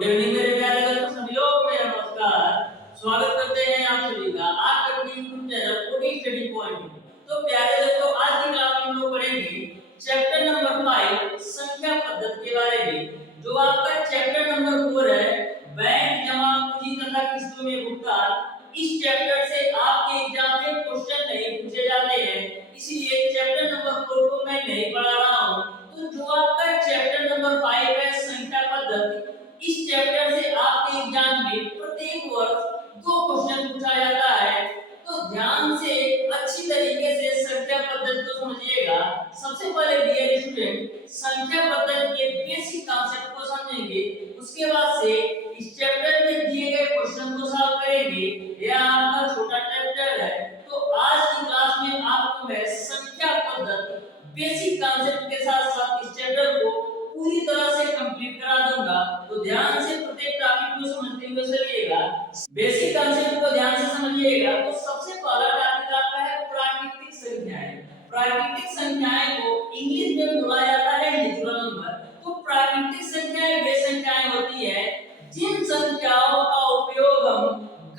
Good evening मेरे प्यारे दोस्तों, सभी लोगों को मेरा नमस्कार। स्वागत करते हैं आप सभी का आपके अपने YouTube channel OD study point. तो प्यारे दोस्तों, आज की क्लास में हम लोग पढ़ेंगे चैप्टर नंबर 5 संख्या पद्धति के बारे में। जो आपका चैप्टर नंबर 4 है, बैंक जमा पूंजी तथा किस्तों में भुगतान। इस चैप्टर से आपके एग्जाम में क्वेश्चन नहीं पूछे जाते हैं, इसलिए चैप्टर नंबर 4 को मैं नहीं पढ़ा रहा हूं। तो जो आपका चैप्टर नंबर 5 है संख्या पद्धति, इस चैप्टर से आपके एग्जाम में प्रत्येक वर्ष 2 क्वेश्चन पूछा जाता है। तो ध्यान से अच्छी तरीके से संख्या पद्धति को समझिएगा। सबसे पहले डियर स्टूडेंट, संख्या पद्धति के बेसिक कांसेप्ट को समझेंगे, उसके बाद से इस चैप्टर में दिए गए क्वेश्चन को सॉल्व करेंगे। यह आपका छोटा चैप्टर है, तो आज की क्लास में आपको मैं संख्या पद्धति बेसिक कांसेप्ट के साथ साथ इस चैप्टर को पूरी तरह से कंप्लीट करा दूंगा। तो ध्यान से प्रत्येक टॉपिक को समझते हुए चलिएगा। बेसिक कांसेप्ट को ध्यान से समझिएगा। तो सबसे पहला टॉपिक आपका है प्राकृतिक संख्याएं। प्राकृतिक संख्याएं को इंग्लिश में बोला जाता है नेचुरल नंबर। तो प्राकृतिक संख्याएं वे संख्याएं होती है जिन संख्याओं का उपयोग हम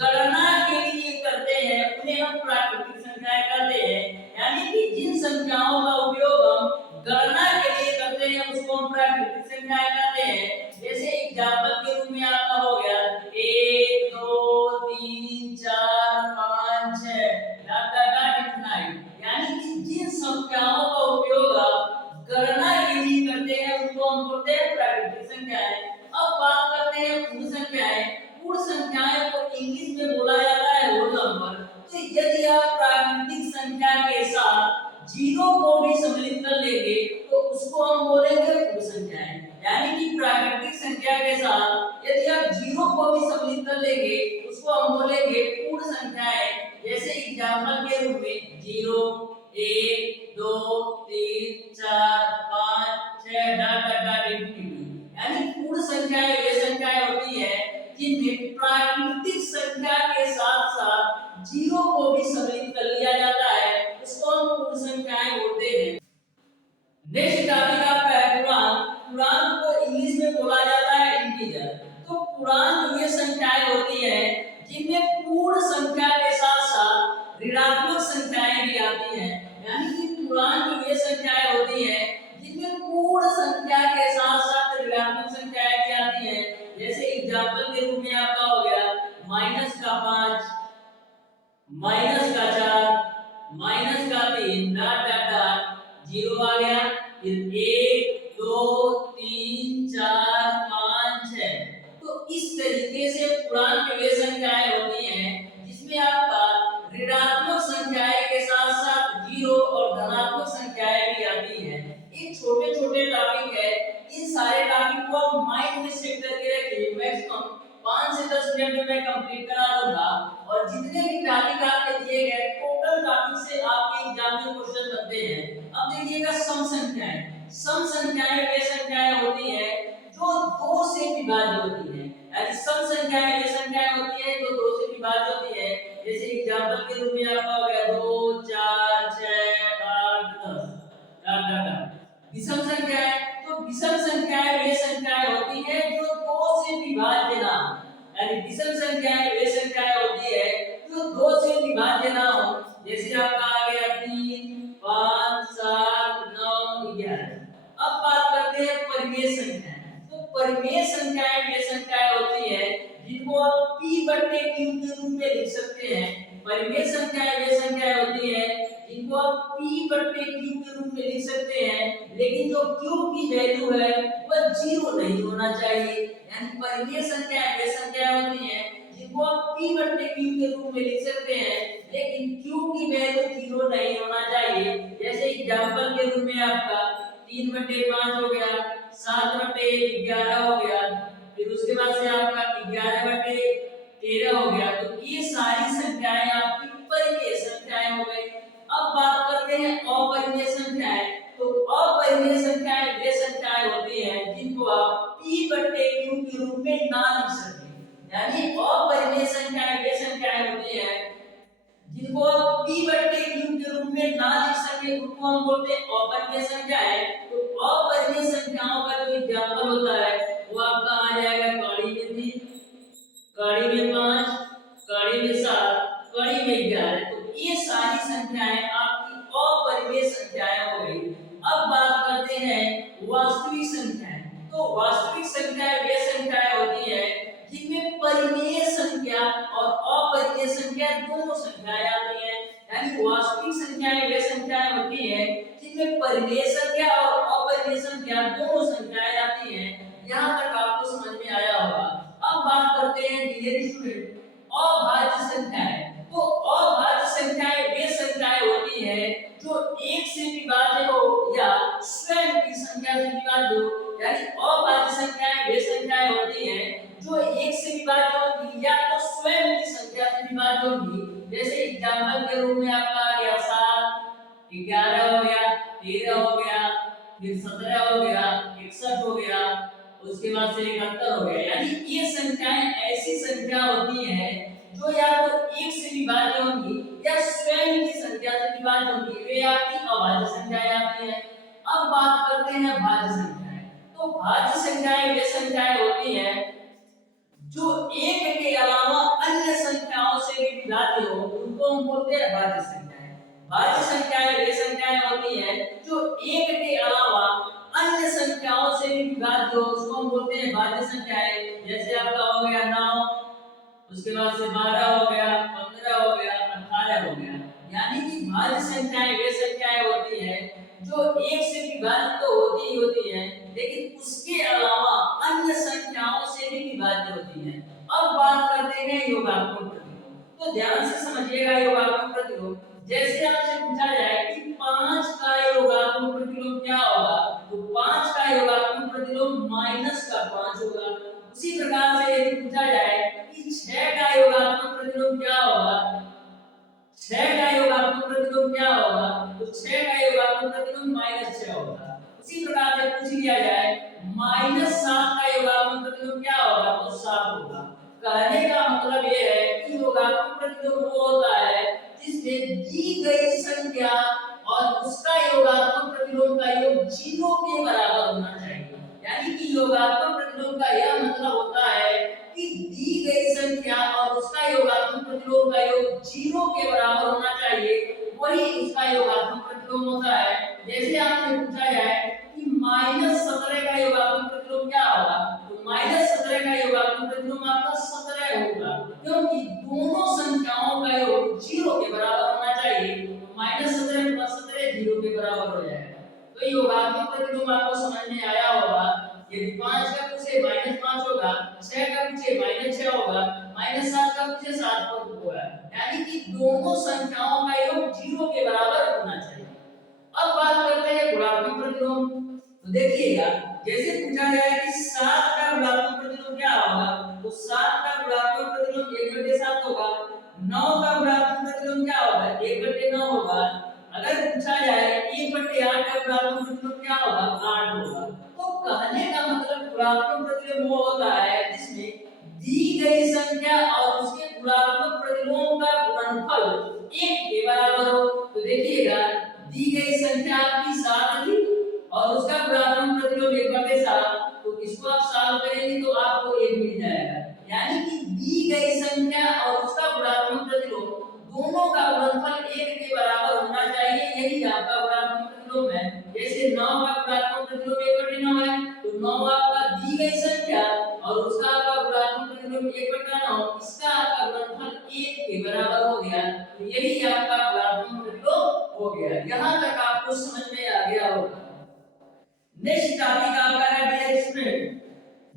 गणना के लिए करते हैं, उन्हें हम प्राकृतिक संख्याएं कहते हैं। यानी कि जिन संख्याओं का उपयोग हम गणना के लिए करते हैं, उसको हम प्राकृतिक संख्याएं कहते हैं। जैसे एग्जांपल के रूप में आपका हो गया 1 2 3 4 5 6 यानी कि जिन संख्याओं का उपयोग आप गणना के लिए करते हैं, उनको हम बोलते हैं प्राकृतिक संख्याएं। अब बात करते हैं पूर्ण संख्याएं। पूर्ण संख्याएं को इंग्लिश में बोला जाता है होल नंबर। तो यदि आप प्राकृतिक संख्या के साथ जीरो को भी सम्मिलित कर लेंगे तो उसको हम बोलेंगे पूर्ण संख्याएं। यानी कि प्राकृतिक संख्या के साथ यदि आप जीरो को भी सम्मिलित कर लेंगे उसको हम बोलेंगे पूर्ण संख्याएं। जैसे एग्जांपल के रूप में 0 1 2 3 4 5 6 यानी पूर्ण संख्याएं वे संख्याएं होती है जिनमें प्राकृतिक संख्या के साथ साथ जीरो को भी सम्मिलित कर लिया जाता है, उसको हम पूर्ण संख्याएं बोलते हैं। नेक्स्ट टॉपिक आपका है पूर्णांक। पूर्णांक को इंग्लिश में बोला जाता है इंटीजर। तो पूर्णांक वे संख्याएं होती है जिनमें पूर्ण संख्या के साथ साथ ऋणात्मक संख्याएं भी आती हैं। यानी कि पूर्णांक वे संख्याएं होती है जिनमें पूर्ण संख्या के साथ साथ ऋणात्मक संख्याएं भी आती हैं। जैसे एग्जांपल के रूप में आपका हो गया -5 -4 -3 जीरो आ गया, फिर 1 2 3 4 5 6। तो इस तरीके से पूर्णांक वे संख्याएं होती हैं जिसमें आपका ऋणात्मक संख्याएं के साथ साथ जीरो और धनात्मक संख्याएं भी आती हैं। ये छोटे छोटे टॉपिक है, इन सारे टॉपिक को आप माइंड में सेट करके रखिए। मैक्सिमम 5 से 10 मिनट में मैं कंप्लीट करा दूंगा। और जितने भी टॉपिक आपके दिए गए टोटल टॉपिक से आपके एग्जाम में क्वेश्चन बनते हैं। अब देखिएगा सम संख्याएं। सम संख्याएं वे संख्याएं होती है जो 2 से विभाज्य होती है। यानी सम संख्याएं वे संख्याएं होती है जो 2 से विभाज्य होती है। जैसे एग्जांपल के रूप में आपका हो गया 2 4 6 8 10 विषम संख्याएं। तो विषम संख्याएं वे संख्याएं होती है जो 2 से विभाज्य ना हो। यानी विषम संख्याएं वे संख्याएं होती है जो 2 से विभाज्य ना हो। जैसे आपका आ गया 3 5 7 9 11। अब बात करते हैं परिमेय संख्याएं। तो परिमेय संख्याएं वे संख्याएं होती है जिनको आप p/q के रूप में लिख सकते हैं। परिमेय संख्याएं वे संख्याएं होती है जिनको आप p/q के रूप में लिख सकते हैं, लेकिन जो q की वैल्यू है वह 0 नहीं होना चाहिए। यानी परिमेय संख्याएं वे संख्याएं होती हैं जिनको आप p/q के रूप में लिख सकते हैं, लेकिन q की वैल्यू 0 नहीं होना चाहिए। जैसे एग्जांपल के रूप में आपका 3/5 हो गया, 7/11 हो गया, फिर उसके बाद से आपका 11/13 हो गया। तो ये सारी संख्याएं आपकी परिमेय संख्याएं हो गई। अब बात करते हैं अपरिमेय संख्याएं। तो अपरिमेय संख्याएं वे संख्याएं होती हैं जिनको आप p/q के रूप में ना लिख सकें। यानी अपरिमेय संख्याएं वे संख्याएं होती हैं जिनको आप p/q के रूप में ना लिख सके, उनको हम बोलते हैं अपरिमेय संख्याएं। तो अपरिमेय संख्याओं का जो एग्जांपल होता है वो आपका आ जाएगा कड़ी कड़ी में 5, कड़ी में 7, कड़ी में 11। तो ये सारी संख्याएं आपकी अपरिमेय संख्याएं हो गई। अब बात करते हैं वास्तविक संख्याएं। तो वास्तविक संख्याएं वे संख्याएं होती हैं जिनमें परिमेय संख्या और अपरिमेय संख्या दोनों संख्याएं आती हैं। यानी वास्तविक संख्याएं वे संख्याएं होती हैं जिनमें परिमेय संख्या और अपरिमेय संख्या दोनों संख्याएं आती हैं। यहाँ तक आपको समझ में आया होगा। अब बात करते हैं डियर स्टूडेंट अभाज्य संख्याएं। तो अभाज्य संख्याएं वे संख्याएं होती हैं जो एक से विभाज्य हो या स्वयं की संख्या से विभाज्य हो। यानी अभाज्य संख्याएं वे संख्याएं होती हैं जो एक से विभाज्य होंगी या तो स्वयं की संख्या से विभाज्य होंगी। जैसे एग्जांपल के रूप में आपका आ गया 7, 11 हो गया, 13 हो गया, फिर 17 हो गया, 61 हो गया, उसके बाद से 71 हो गया। यानी ये संख्याएं ऐसी संख्या होती हैं जो या तो एक से विभाज्य होंगी या स्वयं की संख्या से विभाज्य होंगी। वे आपकी अभाज्य संख्याएं आती हैं। अब बात करते हैं भाज्य संख्याएं। तो भाज्य संख्याएं वे संख्याएं होती हैं जो एक के अलावा अन्य संख्याओं से भी विभाज्य हो, उनको हम बोलते हैं भाज्य संख्याएं। भाज्य संख्याएं वे संख्याएं होती हैं जो एक के अलावा अन्य संख्याओं से भी विभाज्य हो, उसको हम बोलते हैं भाज्य संख्याएं। जैसे आपका हो गया 9, उसके बाद से 12 हो गया, 15 हो गया, 18 हो गया। यानी कि भाज्य संख्याएं वे संख्याएं होती हैं जो एक से विभाज्य तो होती ही होती हैं, लेकिन उसके अलावा अन्य संख्याओं से भी विभाज्य होती हैं। अब बात करते हैं योगात्मक प्रतिलोम। तो ध्यान से समझिएगा योगात्मक प्रतिलोम। जैसे आपसे पूछा जाए कि 5 का योगात्मक प्रतिलोम क्या होगा, तो 5 का योगात्मक प्रतिलोम -5 होगा। उसी प्रकार से यदि पूछा जाए कि 6 का योगात्मक प्रतिलोम क्या होगा, 6 का योगात्मक प्रतिलोम क्या होगा, तो 6 का योगात्मक प्रतिलोम -6 होगा। उसी प्रकार से पूछ लिया जाए -7 का योगात्मक प्रतिलोम क्या होगा, तो 7 होगा। कहने का मतलब ये है कि योगात्मक प्रतिलोम वो होता है जिसमें दी गई संख्या और उसका योगात्मक प्रतिलोम का योग 0 के बराबर होना चाहिए। यानी कि योगात्मक प्रतिलोम का यह मतलब होता है कि दी गई संख्या और उसका योगात्मक प्रतिलोम का योग 0 के बराबर होना चाहिए, वही उसका योगात्मक प्रतिलोम होता है। जैसे आपसे पूछा जाए कि -17 का योगात्मक प्रतिलोम क्या होगा, तो -17 का योगात्मक प्रतिलोम आपका 17 होगा, क्योंकि दोनों संख्याओं का योग 0 के बराबर होना चाहिए। तो -17 + 17 0 के बराबर हो जाएगा। तो योगात्मक प्रतिलोम आपको समझ में आया होगा। यदि 5 का पूछे -5 होगा, 6 का पूछे -6 होगा, -7 का पूछे 7 होगा। यानी कि दोनों संख्याओं का योग 0 के बराबर होना चाहिए। अब बात करते हैं गुणात्मक प्रतिलोम। तो देखिएगा जैसे पूछा जाए कि 7 का गुणात्मक प्रतिलोम क्या होगा, तो 7 का गुणात्मक प्रतिलोम 1/7 होगा। 9 का गुणात्मक प्रतिलोम क्या होगा, 1/9 होगा। अगर पूछा जाए 1/8 का गुणात्मक प्रतिलोम क्या होगा, 8 होगा। तो कहने का मतलब गुणात्मक प्रतिलोम वो होता है जिसमें दी गई संख्या और उसके गुणात्मक प्रतिलोम का गुणनफल 1 के बराबर हो। तो देखिएगा दी गई संख्या आपकी 7 थी और उसका गुणात्मक प्रतिलोम 1/7, तो इसको आप सॉल्व करेंगे तो आपको 1 मिल जाएगा। यानी कि दी गई संख्या और उसका गुणात्मक प्रतिलोम दोनों का गुणनफल 1 के बराबर होना चाहिए, यही आपका गुणात्मक प्रतिलोम है। जैसे 9 का गुणात्मक प्रतिलोम 1/9 है, तो 9 आपका दी गई संख्या और उसका आपका गुणात्मक प्रतिलोम 1/9, इसका आपका गुणनफल 1 के बराबर हो गया। तो यही आपका गुणात्मक प्रतिलोम हो गया। यहां तक आपको समझ में आ गया होगा। नेक्स्ट टॉपिक आपका है डियर स्टूडेंट,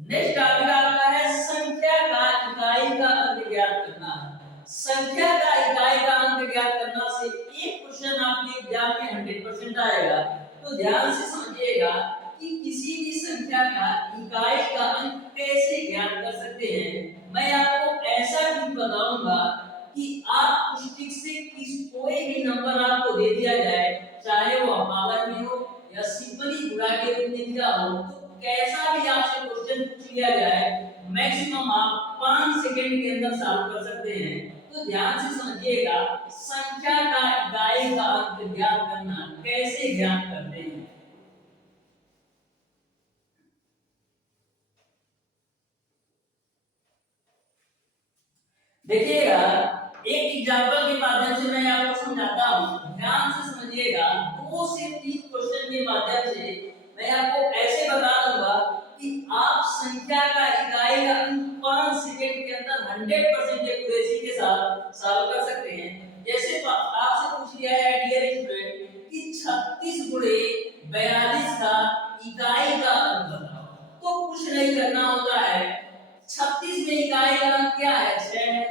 नेक्स्ट टॉपिक आपका है संख्या का इकाई का अंक ज्ञात करना। संख्या का इकाई का अंक ज्ञात करना से एक क्वेश्चन आपके एग्जाम में 100% आएगा। तो ध्यान से समझिएगा कि किसी भी संख्या का इकाई का अंक कैसे ज्ञात कर सकते हैं। मैं आपको ऐसा भी बताऊंगा कि आप उस ट्रिक से कोई भी नंबर आपको दे दिया जाए, चाहे वो पावर में हो या सिंपली गुणा के रूप में दिया हो, तो कैसा भी आपसे क्वेश्चन पूछ लिया जाए, मैक्सिमम आप 5 सेकंड के अंदर सॉल्व कर सकते हैं। तो ध्यान से समझिएगा संख्या का इकाई का अंक ज्ञात करना कैसे ज्ञात करते हैं। देखिएगा, एक एग्जांपल के माध्यम से मैं आपको समझाता हूँ, ध्यान से समझिएगा। 2 से 3 क्वेश्चन के माध्यम से मैं आपको ऐसे बता दूंगा कि आप संख्या का इकाई का अंक 5 सेकंड के अंदर 100% एक्यूरेसी के साथ सॉल्व कर सकते हैं। जैसे आपसे पूछ लिया है डियर स्टूडेंट कि 36 गुणे 42 का इकाई का अंक बताओ, तो कुछ नहीं करना होता है। 36 में इकाई का अंक क्या है? 6 है।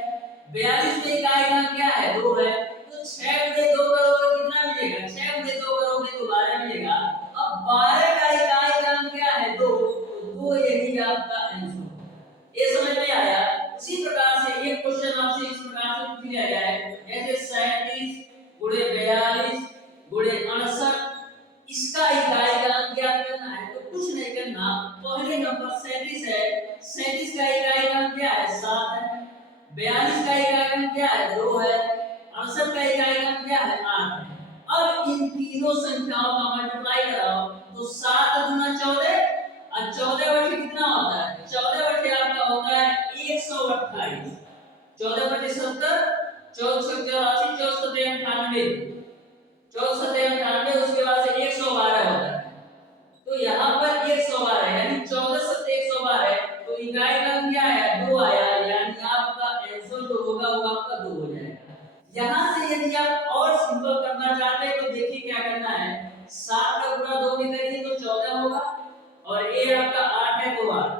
42 में इकाई का अंक क्या है? 2 है। तो 6 गुणे 2 करोगे कितना मिलेगा? 6 गुणे 2 करोगे तो 12 मिलेगा। अब 12 का इकाई का अंक क्या है? 2, तो 2 यही आपका आंसर है। ये समझ में आया? उसी प्रकार से एक क्वेश्चन आपसे इस प्रकार से पूछ लिया गया है, जैसे 37 गुणे 42 गुणे 68, इसका इकाई का अंक ज्ञात करना है। तो कुछ नहीं करना, पहले नंबर 37 है, 37 का इकाई का अंक क्या है? 7 है। 42 का इकाई का अंक क्या है? 2 है। 68 का इकाई का अंक क्या है? 8 है। अब इन तीनों संख्याओं का मल्टीप्लाई कराओ तो 7 गुना 14 और 14 बटे कितना होता है? 14 बटे आपका होता है 128। 14 बटे 70, 14 84, 14 98, उसके बाद से 112 होता है। तो यहाँ पर 112 यानी 14 सत्ते 112 है, तो इकाई का अंक क्या है? 2 आया, यानी आपका आंसर जो होगा वो आपका 2 हो जाएगा। यहाँ से यदि आप और सिंपल करना चाहते हैं तो देखिए क्या करना है। 7 का गुणा 2 में करिए तो 14 होगा और ये आपका 8 है तो 8।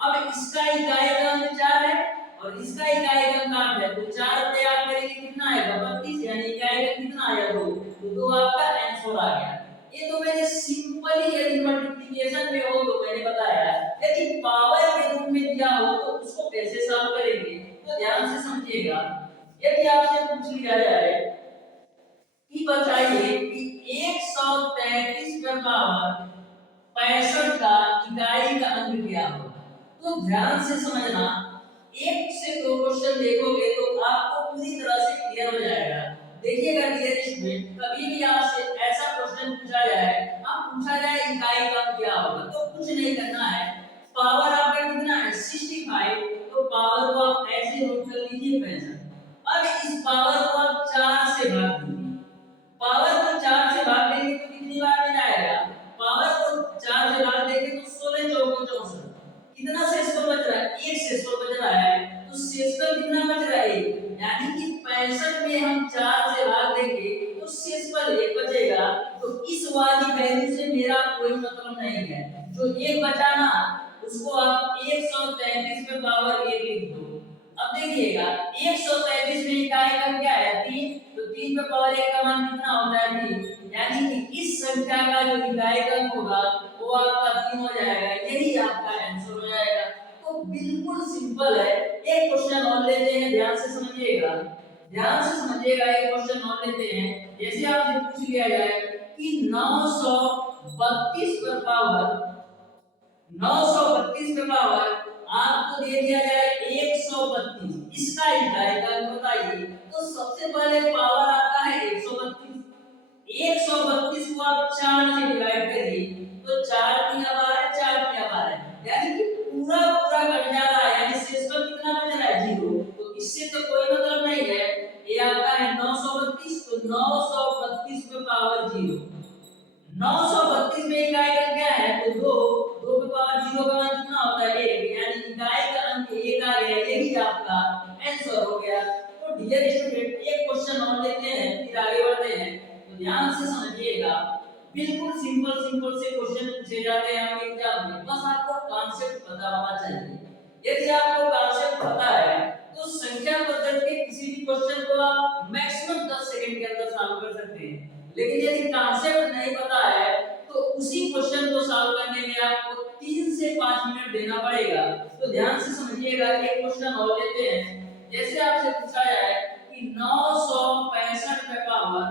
अब इसका इकाई का अंक 4 है और इसका इकाई का अंक 8 है, तो 4 पे आप करेंगे कितना आएगा? 32, यानी इकाई का कितना आया? 2, तो 2 आपका आंसर आ गया। ये तो मैंने सिंपली यदि मल्टीप्लिकेशन में हो तो मैंने बताया, यदि पावर के रूप में दिया हो तो उसको कैसे सॉल्व करेंगे, तो ध्यान से समझिएगा। यदि आपसे पूछ लिया जाए कि बताइए कि 133 पर पावर 65 का इकाई का अंक क्या होगा, तो ध्यान से समझना। 1 से 2 क्वेश्चन देखोगे तो आपको पूरी तरह से क्लियर हो जाएगा। देखिएगा डियर स्टूडेंट, कभी भी आपसे ऐसा क्वेश्चन पूछा जाए, आप पूछा जाए इकाई का क्या होगा, तो कुछ नहीं करना है। पावर आपका कितना है? 65, तो पावर को आप ऐसे नोट कर लीजिए 65। अब इस पावर को आप 4 से भाग दीजिए। पावर को 4 से भाग देंगे तो कितनी बार में जाएगा? पावर को 4 से भाग देंगे तो 16 चौको 64। कितना शेषफल बच रहा है? एक शेषफल बच रहा है, तो शेषफल कितना बच रहा है? यानी कि 65 में हम 4 से भाग देंगे तो शेषफल 1 बचेगा। तो इस वाली वैल्यू से मेरा कोई मतलब नहीं है। जो 1 बचा ना, उसको आप 133 पे पावर 1 लिख दो। अब देखिएगा 133 में इकाई का क्या है? 3, तो 3 पे पावर 1 का मान कितना होता है? 3, यानी कि इस संख्या का जो इकाई का होगा वो आपका 3 हो जाएगा, यही आपका आंसर हो जाएगा। तो बिल्कुल सिंपल है। एक क्वेश्चन और लेते हैं, ध्यान से समझिएगा। ध्यान से समझिएगा, एक क्वेश्चन और लेते हैं। जैसे आपसे पूछ लिया जाए कि 932 पर पावर 932 पे पावर आपको दे दिया जाए 132, इसका इकाई का बताइए। तो सबसे पहले पावर आपका है 132, 132 को आप 4 से डिवाइड करिए तो 4 तिया 12, 4 तिया 12, यानी कि पूरा पूरा कट जा रहा है, यानी शेषफल कितना बच रहा है? 0। तो इससे तो कोई मतलब नहीं है। ये आपका है 932, तो 932 पे पावर 0। 932 में इकाई का क्या है? तो 2, 2 पे पावर 0 का मान कितना होता है? 1, यानी इकाई का अंक 1 आ गया, यही आपका आंसर हो गया। तो डियर स्टूडेंट, एक क्वेश्चन और लेते हैं फिर आगे बढ़ते हैं। तो ध्यान से समझिएगा, बिल्कुल सिंपल सिंपल से क्वेश्चन पूछे जाते हैं आपके एग्जाम में, बस आपको कॉन्सेप्ट पता होना चाहिए। यदि आपको कॉन्सेप्ट पता है तो संख्या पद्धति के किसी भी क्वेश्चन को आप मैक्सिमम 10 सेकंड के अंदर सॉल्व कर सकते हैं। लेकिन यदि कॉन्सेप्ट नहीं पता है तो उसी क्वेश्चन को सॉल्व करने में आपको 3 से 5 मिनट देना पड़ेगा। तो ध्यान से समझिएगा, एक क्वेश्चन और लेते हैं। जैसे आपसे पूछा जाए कि 965 पे पावर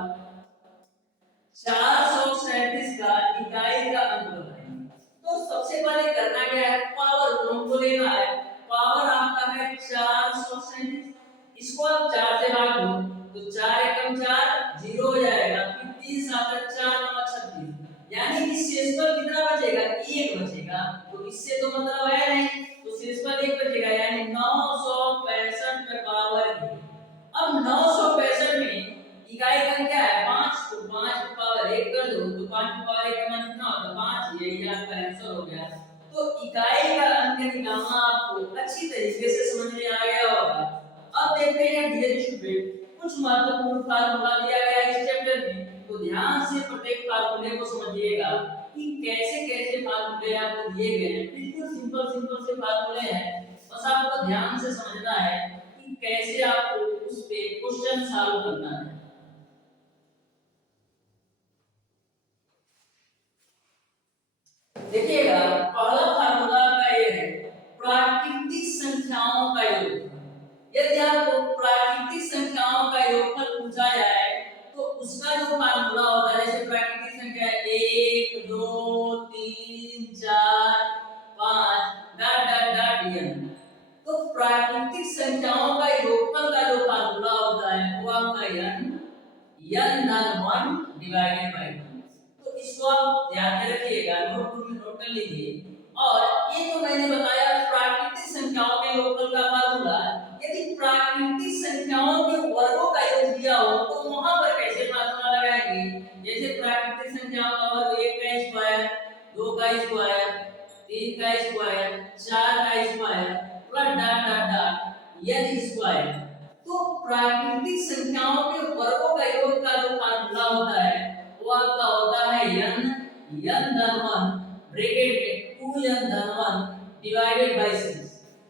437 का इकाई का अंक बताइए। तो सबसे पहले करना क्या है? पावर को हमको लेना है। पावर आपका है 437, इसको आप 4 से भाग दो तो 4 एकम 4, 0 हो जाएगा। फिर 3 7 4 9 36, यानी कि शेषफल कितना बचेगा? 1 बचेगा। तो इससे तो मतलब है नहीं, तो शेषफल 1 बचेगा, यानी 965 पे पावर अच्छी तरीके से समझ में आ गया होगा। अब देखते हैं डियर स्टूडेंट, कुछ महत्वपूर्ण फार्मूला दिया गया है इस चैप्टर में, तो ध्यान से प्रत्येक फार्मूले को समझिएगा कि कैसे कैसे फार्मूले आपको दिए गए हैं। बिल्कुल सिंपल सिंपल से फार्मूले हैं, बस आपको ध्यान से समझना है कि कैसे आपको उस पे क्वेश्चन सॉल्व करना है। देखिएगा, पहला फार्मूला का ये है प्राकृतिक संख्याओं का योग। यदि आपको प्राकृतिक संख्याओं का योगफल पूछा जाए तो उसका जो फार्मूला होता है, जैसे प्राकृतिक संख्या 1 2 3 4 5 डॉट डॉट डॉट n, तो प्राकृतिक संख्याओं का योगफल का जो फार्मूला होता है वो आपका n धन 1 डिवाइडेड बाय 2। तो इसको आप ध्यान में रखिएगा, नोटबुक में नोट कर लीजिए। और ये तो मैंने बताया प्राकृतिक संख्याओं के योगफल का फार्मूला। यदि प्राकृतिक संख्याओं के वर्गों का योग दिया हो तो वहां पर कैसे फार्मूला लगाएंगे? जैसे प्राकृतिक संख्याओं का वर्ग 1 का स्क्वायर, 2 का स्क्वायर, 3 का स्क्वायर, 4 का square plus dot dot dot n square. तो प्राकृतिक संख्याओं के वर्गों का योग का जो फार्मूला होता है वो आपका होता है n धन 1 ब्रैकेट में 2n धन 1 डिवाइडेड बाय 6।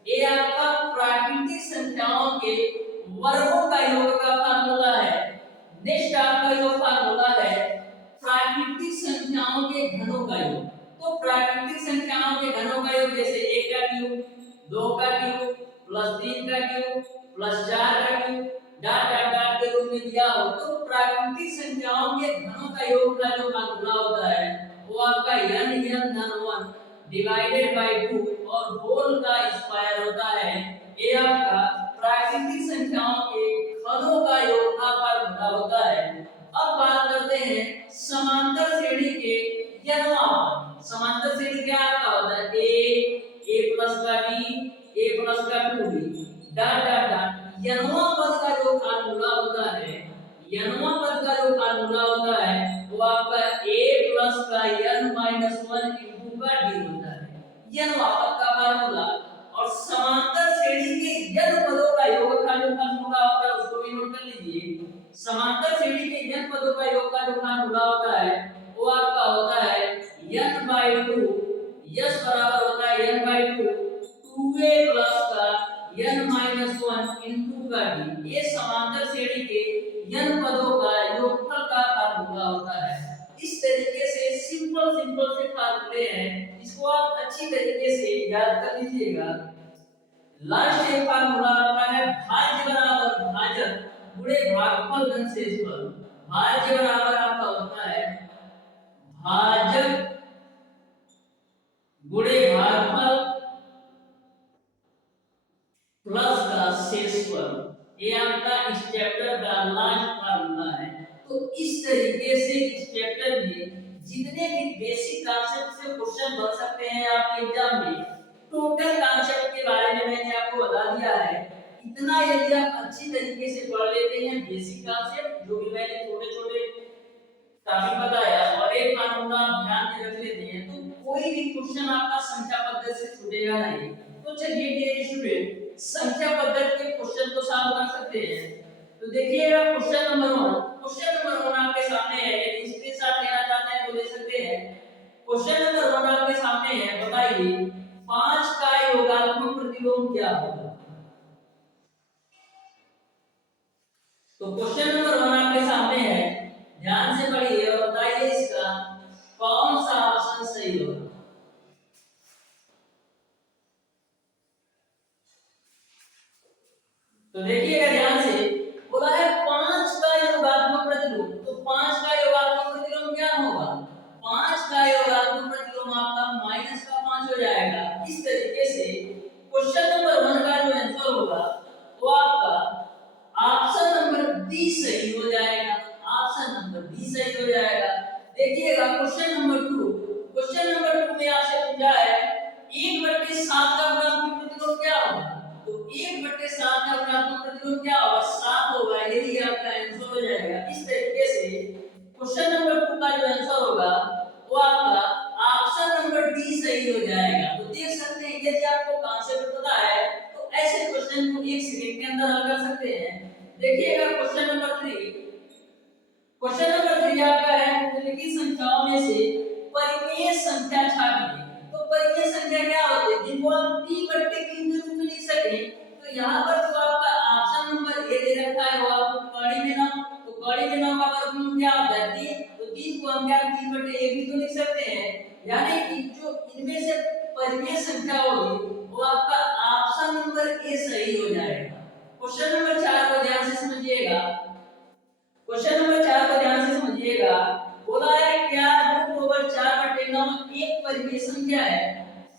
ये आपका प्राकृतिक संख्याओं के वर्गों का योग का फार्मूला है। नेक्स्ट आपका योग फार्मूला है प्राकृतिक संख्याओं के घनों का योग। तो प्राकृतिक संख्याओं के घनों का योग जैसे 1 का क्यूब, 2 का क्यूब प्लस 3 का क्यूब प्लस 4 का क्यूब डॉट डॉट डॉट के रूप में दिया हो, तो प्राकृतिक संख्याओं के घनों का योग का जो फार्मूला होता है वो आपका n धन 1 डिवाइडेड बाय 2 और होल का स्क्वायर होता है। ये आपका प्राकृतिक संख्याओं के घनों का योग का फार्मूला होता है। अब बात करते हैं समांतर श्रेणी के n-वां पद। समांतर श्रेणी क्या आपका होता है? a प्लस का b, a प्लस का 2b डॉट डॉट डॉट n-वां पद का जो फार्मूला होता है, n-वां पद का जो फार्मूला होता है वो आपका a प्लस का n माइनस 1 इनटू का d होता है, n-वां पद का फार्मूला। और समांतर श्रेणी के n पदों का योग का जो फार्मूला होता है उसको भी नोट कर लीजिए। समांतर श्रेणी के n पदों का योग का जो फार्मूला होता है वो आपका होता है n/2, s बराबर होता है n/2 2a प्लस का n माइनस 1 इनटू का d। ये समांतर श्रेणी के n पदों का योगफल का फार्मूला होता है। इस तरीके से सिंपल सिंपल से फार्मूले हैं, इसको आप अच्छी तरीके से याद कर लीजिएगा। लास्ट एक फार्मूला आपका है भाज्य बराबर भाजक गुणे भागफल धन शेषफल। भाज्य बराबर आपका होता है भाजक गुणे भागफल प्लस का शेषफल। ये आपका इस चैप्टर का लास्ट फार्मूला है। तो इस तरीके से इस चैप्टर में जितने भी बेसिक कॉन्सेप्ट से क्वेश्चन बन सकते हैं आपके एग्जाम में, टोटल कॉन्सेप्ट के बारे में मैंने आपको बता दिया है। इतना यदि आप अच्छी तरीके से पढ़ लेते हैं बेसिक कॉन्सेप्ट जो भी मैंने छोटे छोटे काफी बताया और एक फार्मूला आप ध्यान में रख लेते हैं, तो कोई भी क्वेश्चन आपका संख्या पद्धति से छूटेगा नहीं। तो चलिए डियर स्टूडेंट संख्या पद्धति के क्वेश्चन को सॉल्व कर सकते हैं। तो देखिएगा क्वेश्चन नंबर 1, क्वेश्चन नंबर 1 आपके सामने है। यदि स्क्रीनशॉट लेना चाहते हैं तो ले सकते हैं। क्वेश्चन नंबर 1 आपके सामने है, बताइए 5 का योगात्मक प्रतिलोम क्या होगा? तो क्वेश्चन नंबर 1 आपके सामने है, ध्यान से पढ़िए और बताइए इसका कौन सा ऑप्शन सही होगा। तो देखिएगा ध्यान से, बोला है 5 का योगात्मक प्रतिलोम। तो 5 का योगात्मक प्रतिलोम क्या होगा? 5 का योगात्मक प्रतिलोम आपका माइनस का 5 हो जाएगा। इस तरीके से क्वेश्चन नंबर 1 का जो आंसर होगा वो आपका ऑप्शन नंबर डी सही हो जाएगा। ऑप्शन नंबर डी सही हो जाएगा। देखिएगा क्वेश्चन नंबर 2, क्वेश्चन नंबर 2 में आपसे पूछा है 1/7 का गुणात्मक प्रतिलोम क्या होगा? तो 1/7 का गुणात्मक प्रतिलोम क्या होगा? 7 होगा। यही आपका आंसर हो जाएगा। इस तरीके से क्वेश्चन नंबर 2 का जो आंसर होगा वो आपका ऑप्शन नंबर डी सही हो जाएगा। तो देख सकते हैं यदि आपको कॉन्सेप्ट पता है क्वेश्चन को 1 सेकंड के अंदर हल कर सकते हैं। देखिएगा क्वेश्चन नंबर 3। क्वेश्चन नंबर 3 आपका है निम्नलिखित संख्याओं में से परिमेय संख्या छाटिए। तो परिमेय संख्या क्या होती है, जिनको आप p/q के रूप में लिख सके। तो यहाँ पर जो आपका ऑप्शन नंबर ए दे रखा है वो आपको कड़ी में 9, तो कड़ी में 9 का वर्गमूल क्या होता है 3, तो 3 को हम क्या 3/a भी तो लिख सकते हैं। यानी कि जो इनमें से परिमेय संख्या होगी वो आपका ऑप्शन नंबर ए सही हो जाएगा। क्वेश्चन नंबर 4 को ध्यान से समझिएगा। क्वेश्चन नंबर 4 को ध्यान से समझिएगा। बोला है क्या √4/9 एक परिमेय संख्या है।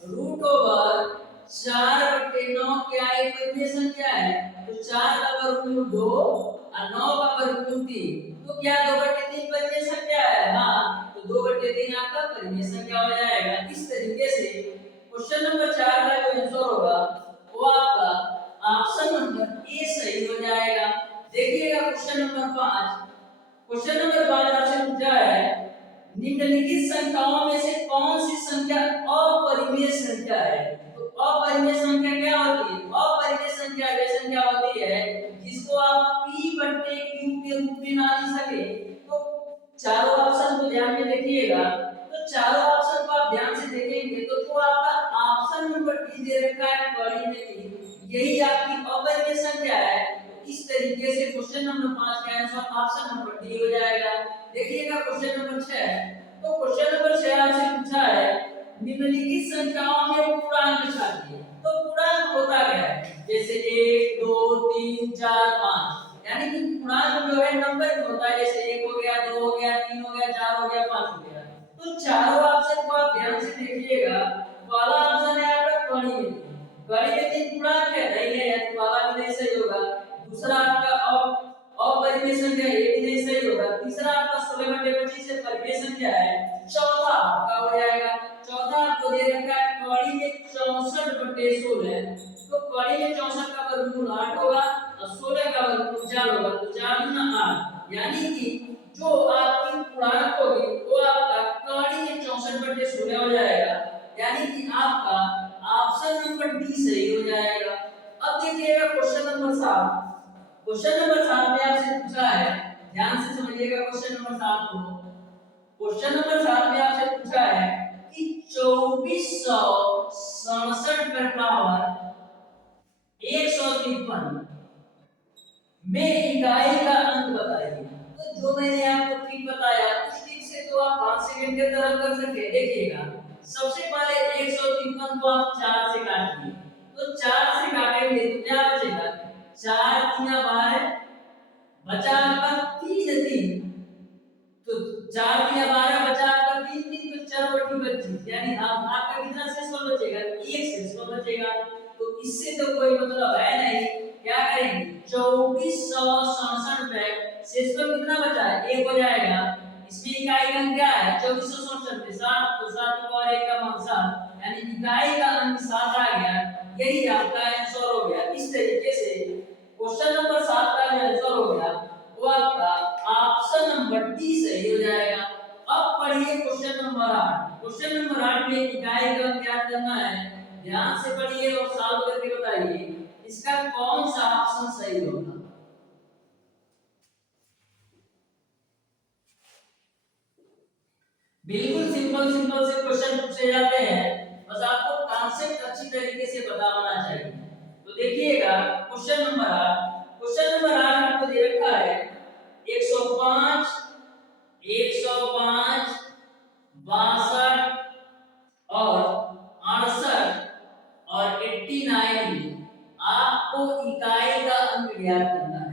√4/9 क्या एक परिमेय संख्या है। तो 4 का वर्गमूल 2 और 9 का वर्गमूल 3, तो क्या 2/3 परिमेय संख्या है। हां, तो 2/3 आपका परिमेय संख्या हो जाएगा। इस तरीके से क्वेश्चन नंबर 4 का जो आंसर होगा वो आपका ऑप्शन नंबर ए सही हो जाएगा। देखिएगा क्वेश्चन नंबर 5। क्वेश्चन नंबर 5 आपसे पूछा है निम्नलिखित संख्याओं में से कौन सी संख्या अपरिमेय संख्या है। तो अपरिमेय संख्या क्या होती है, अपरिमेय संख्या वे संख्या होती है जिसको आप p/q के रूप में ना लिख सके। तो चारों ऑप्शन को ध्यान में देखिएगा। तो चारों ऑप्शन को आप ध्यान से देखेंगे तो जो आपका ऑप्शन नंबर डी दे रखा है कड़ी में 3, यही आपकी अपरिमेय संख्या है। तो इस तरीके से क्वेश्चन नंबर 5 का आंसर ऑप्शन नंबर डी हो जाएगा। देखिएगा क्वेश्चन नंबर 6। तो क्वेश्चन नंबर 6 आपसे पूछा है निम्नलिखित संख्याओं में पूर्णांक छाटिए। तो पूर्णांक होता क्या है, जैसे 1 2 3 4 5, यानी कि पूर्णांक जो है नंबर में होता है। जैसे 1 हो गया, 2 हो गया, 3 हो गया, 4 हो गया, 5 हो गया। तो चारों ऑप्शन को आप ध्यान से देखिएगा। पहला ऑप्शन है आपका कड़ी में 3, कड़ी में 3 पूर्णांक है नहीं है, यानी पहला भी नहीं सही होगा। दूसरा आपका अपरिमेय संख्या ये भी नहीं सही होगा। तीसरा आपका 16/25 से परिमेय संख्या है। चौथा आपका हो जाएगा, चौथा आपको दे रखा है कड़ी में 64/16। तो कड़ी में 64 का वर्गमूल 8 होगा और 16 का वर्गमूल 4 होगा, तो 4 गुना 8, यानी कि जो आपकी पूर्णांक होगी वो आपका कड़ी में 64/16 हो जाएगा। यानी कि आपका ऑप्शन नंबर डी सही हो जाएगा। अब देखिएगा क्वेश्चन नंबर 7। क्वेश्चन नंबर 7 में आपसे पूछा है, ध्यान से समझिएगा क्वेश्चन नंबर 7 को। क्वेश्चन नंबर 7 में आपसे पूछा है कि 2467 पर पावर 153 में इकाई का अंक बताइए। तो जो मैंने आपको ठीक बताया उस ठीक से तो आप 5 सेकंड के अंदर कर सकते हैं। देखिएगा सबसे पहले 153 को आप 4 से काटिए। तो 4 से काटेंगे तो क्या बचेगा, 4 3 12, बचा आपका 3 3, तो 4 3 12 बचा आपका 3 3, तो 4 बटी 25, यानी आपका कितना शेषफल बचेगा, 1 शेषफल बचेगा। तो इससे तो कोई मतलब है नहीं। क्या करेंगे 2467 पे शेषफल कितना बचा है 1 हो जाएगा। इसमें इकाई का अंक क्या है 2467 में 7, तो 7 और 1 का मान 7, यानी इकाई का अंक 7 आ गया। यही आपका आंसर हो गया। इस तरीके से क्वेश्चन नंबर 7 का जो आंसर हो गया वो आपका ऑप्शन नंबर डी सही हो जाएगा। अब पढ़िए क्वेश्चन नंबर 8। क्वेश्चन नंबर 8 में इकाई का अंक याद करना है, ध्यान से पढ़िए और सॉल्व करके बताइए इसका कौन सा ऑप्शन सही होगा। बिल्कुल सिंपल सिंपल से क्वेश्चन पूछे जाते हैं, बस आपको कॉन्सेप्ट अच्छी तरीके से पता होना चाहिए। तो देखिएगा क्वेश्चन नंबर 8। क्वेश्चन नंबर 8 आपको दे रखा है 105 105 62 और 68 और 89 में आपको इकाई का अंक ज्ञात करना है।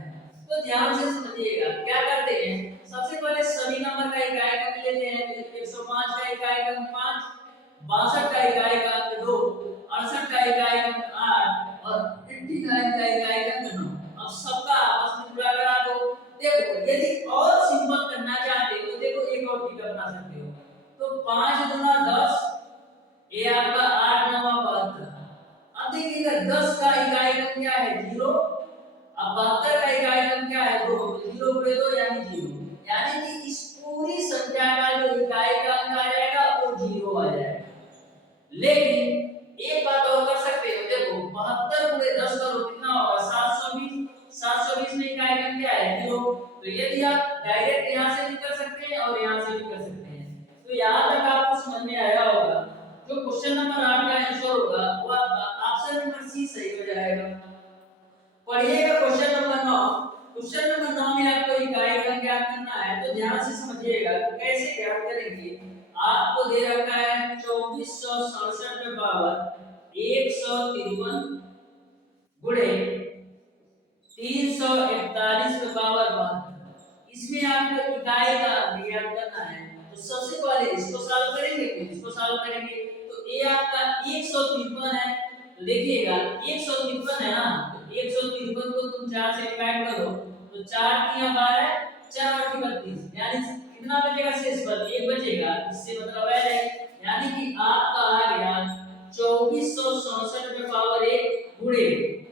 तो ध्यान से समझिएगा क्या करते हैं, सबसे पहले सभी नंबर का इकाई का अंक लेते हैं। 105 का इकाई का अंक 5, 62 का इकाई का अंक 2, 68 का इकाई का अंक 8 और 89 का इकाई का अंक 9। अब सबका आपस में गुणा करा दो। देखो यदि और सिंपल करना चाहते हो तो देखो एक और टिक बना सकते हो। तो 5 गुना 10, ये आपका 8 9 72। अब देखिएगा 10 का इकाई का क्या है 0, अब 72 का इकाई का क्या है 2, तो 0 गुणे 2 यानी 0, यानी कि इस पूरी संख्या का जो इकाई का अंक आ जाएगा वो 0 आ जाएगा। लेकिन एक बात और कर सकते हो, देखो 72 गुणे 10 करो कितना पढ़िएगा क्वेश्चन नंबर 9। क्वेश्चन नंबर 9 में आपको इकाई का ज्ञात करना है, तो ध्यान से समझिएगा कैसे ज्ञात करेंगे। आपको दे रखा है 2467 पे पावर 153 गुणे 341 पे पावर 1। इसमें आपको इकाई का ज्ञात करना है, तो सबसे पहले इसको सॉल्व करेंगे, फिर इसको सॉल्व करेंगे। तो ये आपका 153 है, तो देखिएगा 153 है ना, तो 153 को तुम 4 से डिवाइड करो, तो 4 3 12, 4 8 32, यानी कितना बचेगा शेष पद 1 बचेगा। इससे मतलब है यानी कि आपका आ गया 2467 पे पावर 1 गुणे,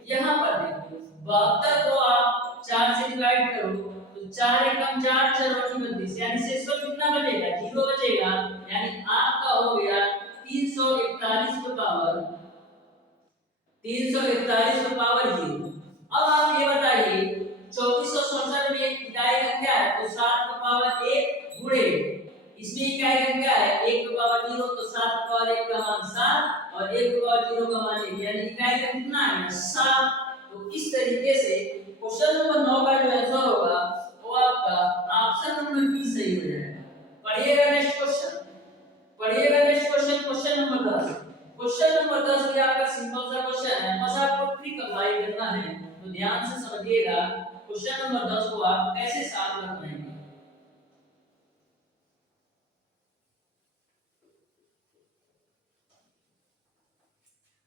यहां पर देखो 72 को आप 4 से डिवाइड करो, तो 4 एकम 4 4 8 32, यानी शेष पद कितना बचेगा 0 बचेगा, यानी आपका हो गया 341 पे पावर 341 पे पावर 0। अब आप ये बताइए 2467 में इकाई का क्या है, तो 7 पे पावर 1 गुणे, इसमें इकाई का क्या है 1 पे पावर 0, तो 7 पे पावर 1 का मान 7 और 1 पे पावर 0 का मान 1, यानी इकाई का कितना है 7। तो इस तरीके से क्वेश्चन नंबर 9 का जो आंसर होगा वो आपका ऑप्शन नंबर बी सही हो जाएगा। पढ़िएगा नेक्स्ट क्वेश्चन, पढ़िएगा next question, question number 10। Question number 10 भी आपका सिंपल सा क्वेश्चन है, बस आपको ट्रिक अप्लाई करना है, तो ध्यान से समझिएगा क्वेश्चन नंबर 10 को आप कैसे सॉल्व कर पाएंगे।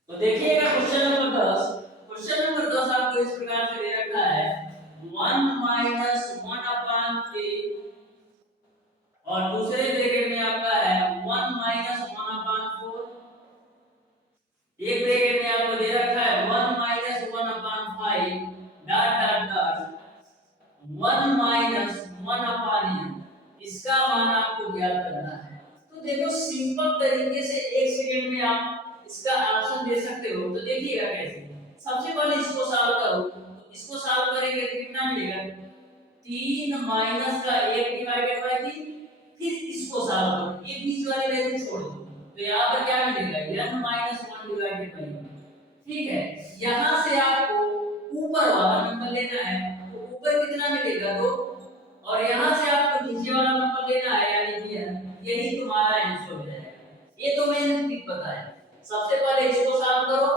तो देखिएगा क्वेश्चन नंबर 10, क्वेश्चन नंबर 10 आपको इस प्रकार से दे रखा है 1 माइनस 1 अपॉन 3, और दूसरे ब्रैकेट में आपका है 1 माइनस 1 अपॉन 4, एक ब्रैकेट में आपको दे रखा है 1 minus 1 upon 5 dot dot dot 1 minus 1 upon n, इसका मान आपको ज्ञात करना है। तो देखो सिंपल तरीके से 1 सेकंड में आप इसका ऑप्शन दे सकते हो, तो देखिएगा कैसे। सबसे पहले इसको सॉल्व करो, तो इसको सॉल्व करेंगे तो कितना मिलेगा 3 माइनस का 1 डिवाइडेड बाय 3, फिर इसको सॉल्व करो, ये बीच वाली वैल्यू छोड़ दो, तो यहां पर क्या मिलेगा n माइनस 1 डिवाइडेड बाय 1। ठीक है, यहां से आपको ऊपर वाला नंबर लेना है, तो ऊपर कितना मिलेगा 2, और यहां से आपको नीचे वाला नंबर लेना है, यानी कि यही तुम्हारा आंसर हो जाएगा। ये तो मैंने ट्रिक बताया। सबसे पहले इसको सॉल्व करो,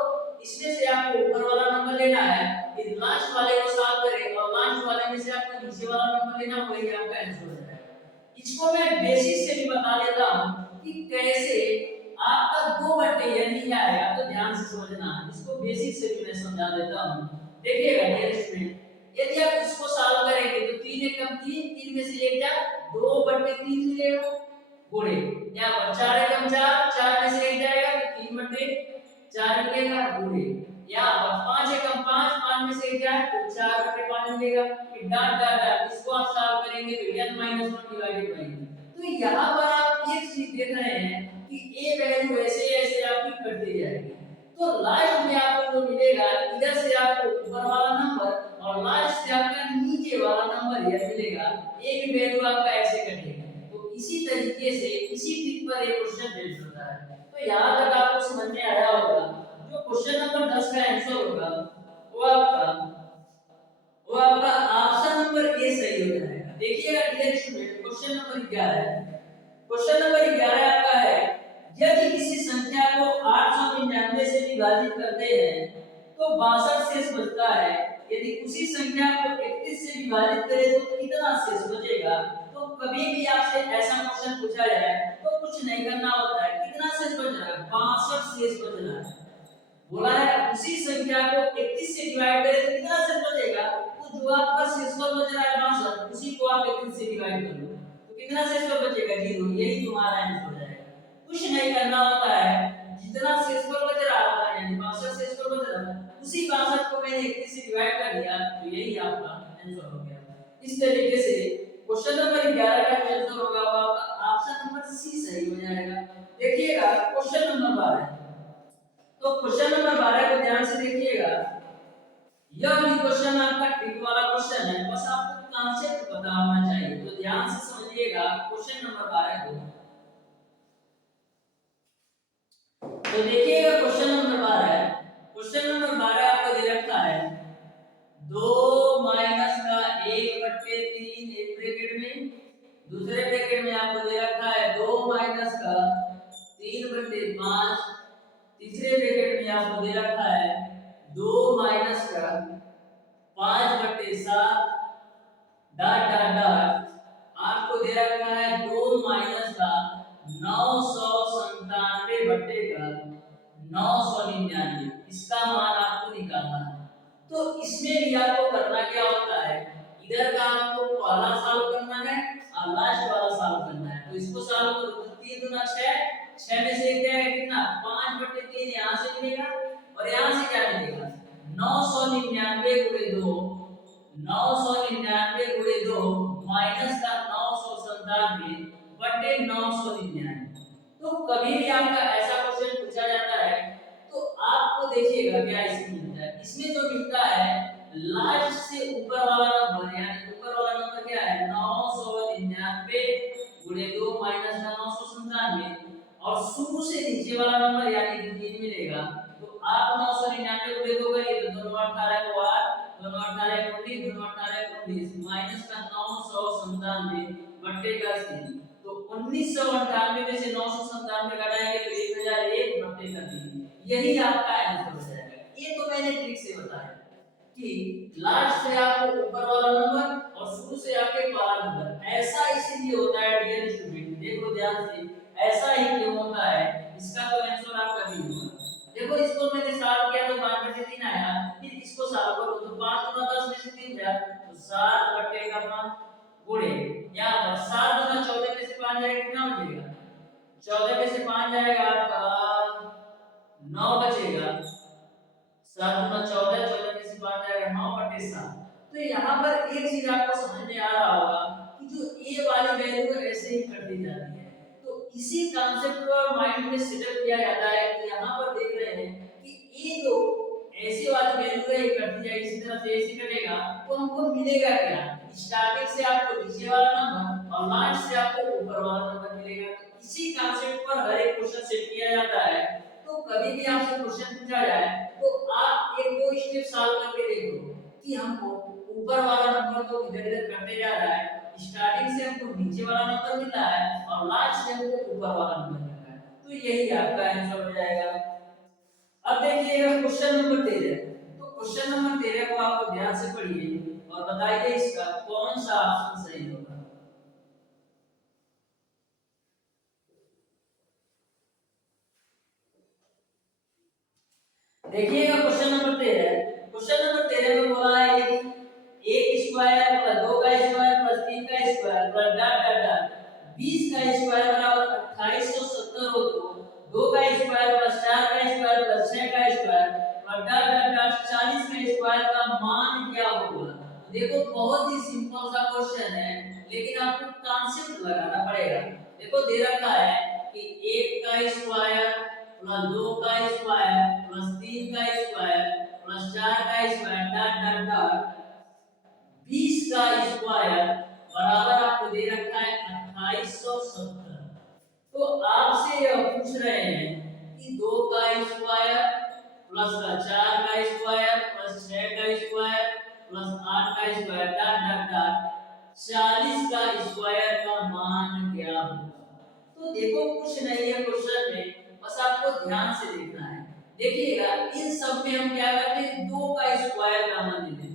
इसमें से आपको ऊपर वाला नंबर लेना है, फिर लास्ट वाले को सॉल्व करें और लास्ट वाले में से आपको नीचे वाला नंबर लेना, वही आपका आंसर हो जाएगा। इसको मैं बेसिक से भी बता देता हूं कि कैसे आपका 2 यानी क्या आएगा, तो ध्यान से समझना, इसको बेसिक से भी मैं समझा देता हूं। देखिएगा डियर स्टूडेंट, यदि आप इसको सॉल्व करेंगे तो 3 एकम 3, 3 में से 1 जा 2/3 मिलेगा, गुणे यहां पर 4 एकम 4, 4 में से 1 जाएगा तो 3/4 मिलेगा, गुणे यहां पर 5 एकम 5, 5 में से 1 जाए तो 4/5 मिलेगा, फिर डॉट डॉट डॉट इसको आप सॉल्व करेंगे तो n 1 डिवाइडेड बाय। तो यहां पर आप एक चीज देख रहे हैं कि a वैल्यू ऐसे ऐसे आपकी कटती जाएगी, तो लास्ट में आपको जो मिलेगा इधर से आपको ऊपर वाला नंबर और लास्ट से आपका नीचे वाला नंबर यह मिलेगा, एक वैल्यू आपका ऐसे कटेगा। तो इसी तरीके से इसी ट्रिक पर एक क्वेश्चन बेस्ड होता है। तो यहां तक आपको समझ में आया होगा। जो क्वेश्चन नंबर 10 का आंसर होगा वो आपका ऑप्शन नंबर ए सही हो जाएगा। देखिएगा dear student, question number 11, question number 11 आपका है यदि किसी संख्या को 899 से विभाजित करते हैं तो 62 शेष बचता है, यदि उसी संख्या को 31 से विभाजित करें तो कितना शेष बचेगा। तो कभी भी आपसे ऐसा क्वेश्चन पूछा जाए तो कुछ नहीं करना होता है, कितना शेष बच रहा है 62 शेष बच रहा है। बोला है उसी संख्या को 31 से डिवाइड करें तो कितना शेष बचेगा, तो जो आपका शेषफल बच रहा है 62, उसी को आप 31 से डिवाइड कर लो तो कितना शेषफल बचेगा 0, यही तुम्हारा आंसर हो जाएगा। कुछ नहीं करना होता है, जितना शेषफल बच रहा था यानी 62 शेषफल बच रहा था, उसी 62 को मैंने 31 से डिवाइड कर दिया, तो यही आपका आंसर हो गया। इस तरीके से क्वेश्चन नंबर 11 का आंसर होगा वो आपका ऑप्शन नंबर सी सही हो जाएगा। देखिएगा क्वेश्चन नंबर 12, तो क्वेश्चन नंबर 12 को ध्यान से देखिएगा। यह भी क्वेश्चन आपका ट्रिक वाला क्वेश्चन है, बस आपको कांसेप्ट पता होना चाहिए, तो ध्यान से समझिएगा क्वेश्चन नंबर 12 को। तो देखिएगा क्वेश्चन नंबर 12 है, क्वेश्चन नंबर 12 आपको दे रखा है का 3/5, तीसरे ब्रैकेट में आपको दे रखा है 2 माइनस का 5/7 डॉट डॉट डॉट, आपको दे रखा है 2 माइनस का 997/999, इसका मान आपको निकालना है। तो इसमें भी आपको करना क्या होता है, इधर का आपको पहला सॉल्व करना है और लास्ट वाला सॉल्व करना है। तो इसको सॉल्व करो तो 3 दूना 6, 6 में से क्या है कितना 5/3 यहां से मिलेगा और यहां से क्या मिलेगा 999 गुणे 2, 999 गुणे 2 माइनस का 997/999। तो कभी भी आपका ऐसा क्वेश्चन पूछा जाता है तो आपको देखिएगा क्या इसमें मिलता है। इसमें जो मिलता है लास्ट से ऊपर वाला नंबर, यानी ऊपर वाला नंबर क्या है 999 गुणे 2 माइनस का 997, और शुरू से नीचे वाला नंबर यानी कि 3 मिलेगा। तो आप 999 गुणे 2 करिए तो 2 18 को 8, 2 18 को 19, 2 18 को 19 माइनस का 997/3। तो 1998 में से 997 घटाएंगे तो 1001/3, यही आपका आंसर हो जाएगा। ये तो मैंने ट्रिक से बताया कि लास्ट से आपको ऊपर वाला नंबर और शुरू से आपके पहला नंबर, ऐसा इसीलिए होता है डियर स्टूडेंट, देखो ध्यान से, ऐसा ही क्यों होता है, इसका तो आंसर आपका भी होगा। देखो इसको मैंने सॉल्व किया तो 5/3 आया, फिर इसको सॉल्व करो तो 5 गुना 10 में से 3 गया तो 7/5 गुणे यहां पर 7 गुना 14 में से 5 जाएगा कितना बचेगा, 14 में से 5 जाएगा आपका 9 बचेगा, 7 गुना 14, 14 में से 5 जाएगा 9/7। तो यहाँ पर एक चीज आपको समझ में आ रहा होगा कि जो ए वाली वैल्यू है ऐसे ही कटती जाती है। तो इसी कांसेप्ट को माइंड में सेटअप किया जाता है कि यहाँ पर देख रहे हैं कि ए जो ऐसी वाली वैल्यू है ये कटती जाएगी, इसी तरह से ऐसे कटेगा तो हमको मिलेगा क्या, स्टार्टिंग से आपको नीचे वाला नंबर और लास्ट से आपको ऊपर वाला नंबर मिलेगा। तो इसी कांसेप्ट पर हर एक क्वेश्चन सेट किया जाता है। तो कभी भी आपसे क्वेश्चन पूछा जाए तो आप एक दो स्टेप सॉल्व करके देखो कि हमको ऊपर वाला नंबर तो इधर इधर करते जा रहा है, स्टार्टिंग से हमको नीचे वाला नंबर मिल रहा है और लास्ट से हमको ऊपर वाला नंबर मिल रहा है। तो यही आपका आंसर हो जाएगा। अब देखिएगा क्वेश्चन नंबर 13। तो क्वेश्चन नंबर 13 को आप ध्यान से पढ़िए और बताइए इसका कौन सा ऑप्शन सही होगा। देखिएगा क्वेश्चन नंबर 13, क्वेश्चन नंबर 13 में बोला है कि 1 स्क्वायर प्लस 2 का स्क्वायर प्लस 3 का square plus dot dot dot 20 का स्क्वायर बराबर 2870 हो तो 2 का स्क्वायर प्लस 4 का स्क्वायर प्लस 6 का स्क्वायर और डॉट डॉट डॉट 40 का स्क्वायर का मान क्या होगा। देखो बहुत ही सिंपल सा क्वेश्चन है लेकिन आपको कांसेप्ट लगाना पड़ेगा। देखो दे रखा है कि 1 का स्क्वायर प्लस 2 का स्क्वायर प्लस 3 का स्क्वायर प्लस 4 का स्क्वायर डॉट डॉट डॉट 20 का स्क्वायर बराबर आपको दे रखा है 2870। तो आपसे यह पूछ रहे हैं कि 2 का स्क्वायर प्लस का 4 का स्क्वायर प्लस 6 का स्क्वायर प्लस 8 का स्क्वायर डॉट डॉट डॉट 40 का स्क्वायर का मान क्या होगा। तो देखो कुछ नहीं है क्वेश्चन में, बस आपको ध्यान से देखना है। देखिएगा इन सब में हम क्या करते हैं 2 का स्क्वायर कॉमन ले लेते हैं।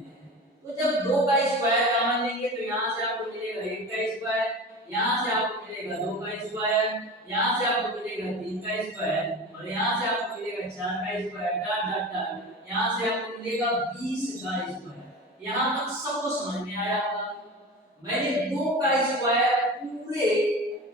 तो जब 2 का स्क्वायर कॉमन लेंगे तो यहां से आपको मिलेगा 1 का स्क्वायर, यहां से आपको मिलेगा 2 का स्क्वायर, यहां से आपको मिलेगा 3 का स्क्वायर और यहां से आपको मिलेगा 4 का स्क्वायर डॉट डॉट डॉट यहां से आपको मिलेगा 20 का स्क्वायर। यहां तक सबको समझ में आया होगा। मैंने 2 का स्क्वायर पूरे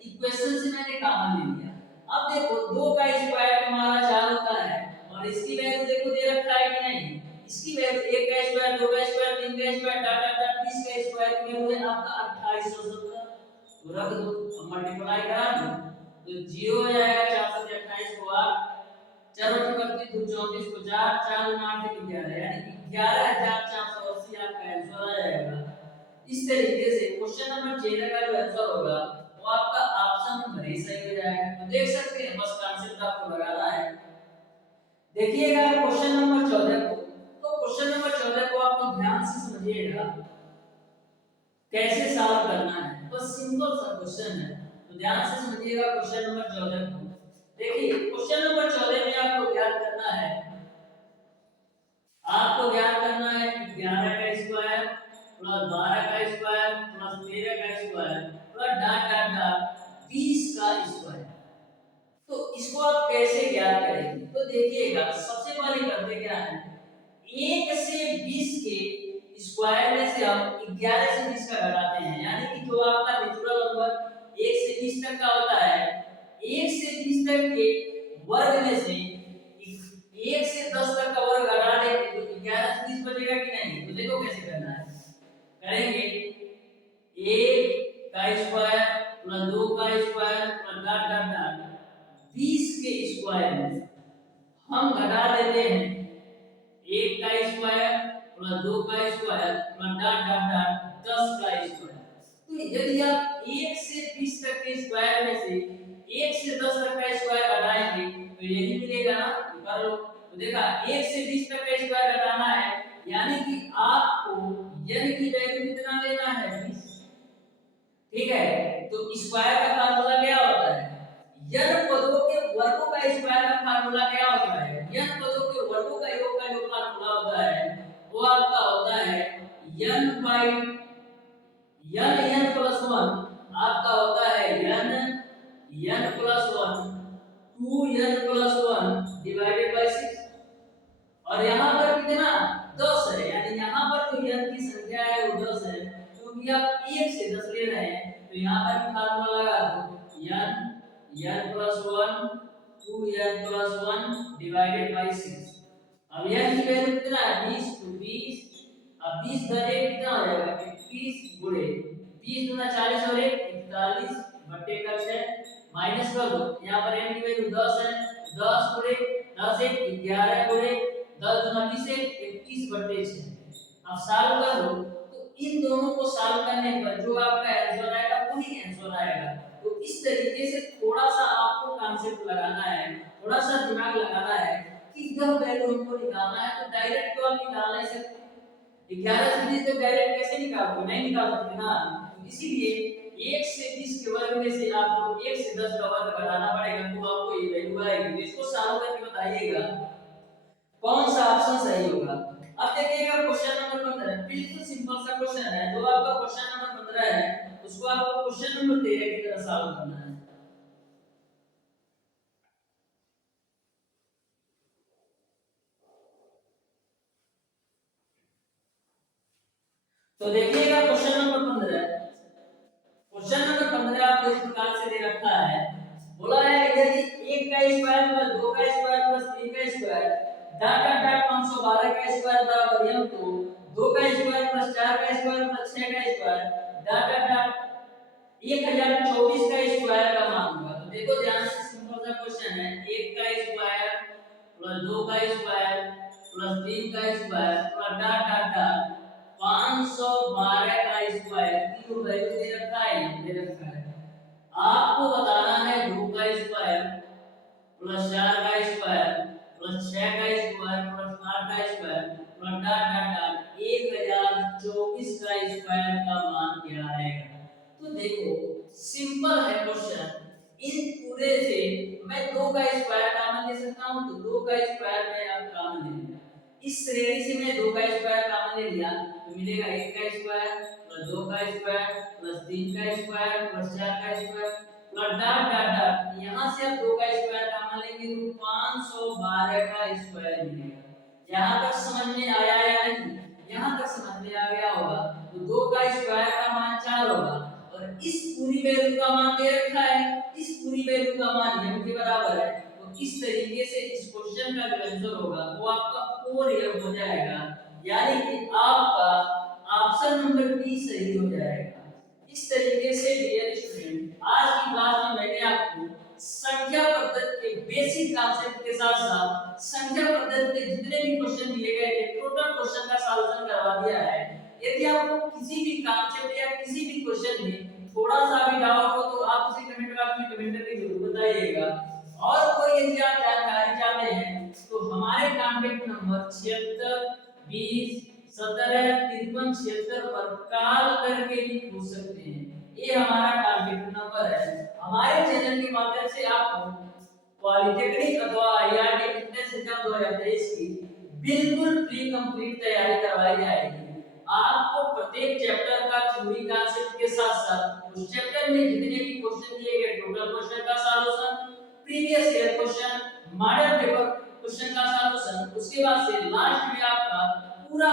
इक्वेशन से मैंने कॉमन ले लिया। अब देखो 2 का स्क्वायर हमारा 4 होता है और इसकी वैल्यू देखो दे रखा है कि नहीं, इसकी वैल्यू 1 का स्क्वायर 2 का स्क्वायर 3 का स्क्वायर डॉट डॉट डॉट 20 का स्क्वायर की वैल्यू है आपका 2870। तो रख दो, मल्टीप्लाई करा दो तो 0 हो जाएगा, 4 से 28 को 8, 4 और 32 तो 34 को 4, 4 और 8 से 11 यानी कि 11480 आपका आंसर आ जाएगा। इस तरीके से क्वेश्चन नंबर 13 का जो आंसर होगा वो आपका ऑप्शन नंबर ही सही हो जाएगा। तो देख सकते हैं बस कांसेप्ट आपको लगाना है। देखिएगा क्वेश्चन नंबर 14 को, तो क्वेश्चन नंबर 14 को आपको ध्यान से समझिएगा कैसे सॉल्व करना है। बस सिंपल सा क्वेश्चन है, तो ध्यान से समझिएगा क्वेश्चन नंबर 14 को। देखिए क्वेश्चन नंबर 14 में आपको ज्ञात करना है, आपको ज्ञात करना है 11 का स्क्वायर प्लस 12 का स्क्वायर प्लस 13 का square plus dot dot dot 20 का स्क्वायर। तो इसको आप कैसे ज्ञात करेंगे? तो देखिएगा सबसे पहले करते क्या है, 1 से 20 के स्क्वायर में से हम 11 से 20 का घटाते हैं, यानी कि जो आपका नेचुरल नंबर 1 से 20 तक का होता है, 1 से 20 तक के वर्ग में से 1 से 10 तक का वर्ग घटा देंगे तो 11 से 20 बचेगा कि नहीं? तो देखो कैसे करना है, करेंगे 1 का स्क्वायर प्लस 2 का square plus dot dot dot 20 के स्क्वायर में हम घटा देते हैं 1 का स्क्वायर प्लस 2 का square plus dot dot dot 10 का स्क्वायर। तो यदि आप 1 से 20 तक के स्क्वायर में से 1 से 10 तक का स्क्वायर घटाएंगे तो यही मिलेगा ना, कर लो। तो देखा 1 से 20 तक का स्क्वायर घटाना है, यानी कि आपको n की वैल्यू कितना लेना है 20, ठीक है। तो स्क्वायर का फार्मूला क्या होता है, n पदों के वर्गों का स्क्वायर का फार्मूला क्या होता है, n पदों के वर्गों का योग का जो फार्मूला होता है वो आपका होता है n बाई n प्लस 1 आपका होता है n plus 1 2n plus 1 divided by 6। और यहाँ पर कितना 10 है, यानी यहाँ पर जो n की संख्या है वो 10 है, क्योंकि आप 1 से 10 ले रहे हैं तो यहाँ पर फार्मूला लगा दो n plus 1 2n plus 1 divided by 6। अब n की वैल्यू कितना है 20, तो 20, अब 20 धरे कितना हो जाएगा 21 गुणे 20 दूना 40 और 1 41 बट्टे का 6 माइनस कर दो, यहाँ पर n की वैल्यू 10 है, 10 गुणे 10 1 11 गुणे 10 दूना 20 21 बट्टे 6। अब सॉल्व कर दो, तो इन दोनों को सॉल्व करने पर जो आपका आंसर आएगा वही आंसर आएगा। तो इस तरीके से थोड़ा सा आपको कॉन्सेप्ट लगाना है, थोड़ा सा दिमाग लगाना है कि जब वैल्यू हमको निकालना है तो डायरेक्ट तो आप निकाल नहीं सकते, 11 से 20 तक डायरेक्ट कैसे निकालोगे, नहीं निकाल सकते ना। तो इसीलिए 1 से 20 के वर्ग में से आपको 1 से 10 का वर्ग घटाना पड़ेगा, तो आपको ये वैल्यू आएगी। तो इसको सॉल्व करके बताइएगा कौन सा ऑप्शन सही होगा। अब देखिएगा क्वेश्चन नंबर 15 बिल्कुल सिंपल सा क्वेश्चन है, जो आपका क्वेश्चन नंबर 15 है उसको आपको क्वेश्चन नंबर 13 की तरह सॉल्व करना है। तो देखिएगा क्वेश्चन नंबर 15, क्वेश्चन नंबर 15 आपको इस प्रकार से दे रखा है, बोला है यदि 1 का स्क्वायर प्लस 2 का स्क्वायर प्लस 3 का स्क्वायर डॉट डॉट डॉट 512 का स्क्वायर बराबर m, तो 2 का स्क्वायर प्लस 4 का स्क्वायर प्लस 6 का स्क्वायर डॉट डॉट डॉट 1024 का स्क्वायर का मान होगा। तो देखो ध्यान से सिंपल सा क्वेश्चन है, 1 का स्क्वायर प्लस 2 का स्क्वायर प्लस 3 का square plus dot dot dot 512 का स्क्वायर की जो वैल्यू दे रखा है दे रखा है, आपको बताना है 2 का स्क्वायर प्लस 4 का स्क्वायर प्लस 6 का स्क्वायर प्लस 8 का square plus dot dot dot 1024 का स्क्वायर का मान क्या आएगा। तो देखो सिंपल है क्वेश्चन, इन पूरे से मैं 2 का स्क्वायर कॉमन ले सकता हूं, तो 2 का स्क्वायर मैं अब कॉमन ले लूंगा, इस श्रेणी से मैं 2 का स्क्वायर कॉमन ले लिया तो मिलेगा 1 का स्क्वायर प्लस 2 का स्क्वायर प्लस 3 का स्क्वायर प्लस 4 का square plus dot dot dot यहां से अब 2 का स्क्वायर कॉमन लेंगे तो 512 का स्क्वायर मिलेगा। यहां तक समझ में आया या नहीं? यहां तक समझ में आ गया होगा। तो 2 का स्क्वायर का मान 4 होगा और इस पूरी वैल्यू का मान दे रखा है, इस पूरी वैल्यू का मान m के बराबर है। तो इस तरीके से इस क्वेश्चन का जो आंसर होगा वो आपका 4m हो जाएगा, यानी कि आपका ऑप्शन नंबर बी सही हो जाएगा। इस तरीके से डियर स्टूडेंट आज की क्लास में मैंने आपको संख्या पद्धति के बेसिक कॉन्सेप्ट के साथ साथ संख्या पद्धति के जितने भी क्वेश्चन दिए गए थे टोटल क्वेश्चन का सॉल्यूशन करवा दिया है। यदि आपको किसी भी कॉन्सेप्ट या किसी भी क्वेश्चन में थोड़ा सा भी डाउट हो तो आप उसे कमेंट बॉक्स में कमेंट करके जरूर बताइएगा। और कोई यदि आप जानकारी चाहते हैं तो हमारे कॉन्टैक्ट नंबर 76 20 17 53 76 पर कॉल करके भी पूछ सकते हैं। ये हमारा कॉन्टैक्ट नंबर है। हमारे चैनल के माध्यम से आपको पॉलिटेक्निक अथवा आईआरटी एंट्रेंस एग्जाम 2023 की बिल्कुल फ्री कंप्लीट तैयारी करवाई जाएगी। आपको प्रत्येक चैप्टर का थ्योरी कॉन्सेप्ट के साथ साथ उस चैप्टर में जितने भी क्वेश्चन दिए गए टोटल क्वेश्चन का solution, previous year question, model paper question का सॉल्यूशन, उसके बाद से लास्ट में आपका पूरा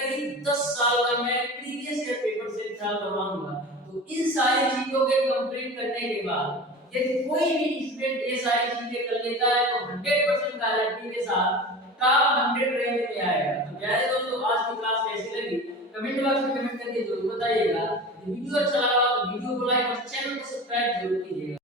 करीब 10 साल का मैं प्रीवियस ईयर पेपर से सॉल्व करवाऊंगा। तो इन सारी चीजों के कंप्लीट करने के बाद यदि कोई भी स्टूडेंट ये सारी चीजें कर लेता है तो 100% गारंटी के साथ टॉप 100 रैंक में आएगा। तो प्यारे दोस्तों, आज की क्लास कैसी लगी कमेंट बॉक्स में कमेंट करके जरूर बताइएगा। वीडियो अच्छा लगा तो वीडियो को लाइक और चैनल को सब्सक्राइब जरूर कीजिएगा।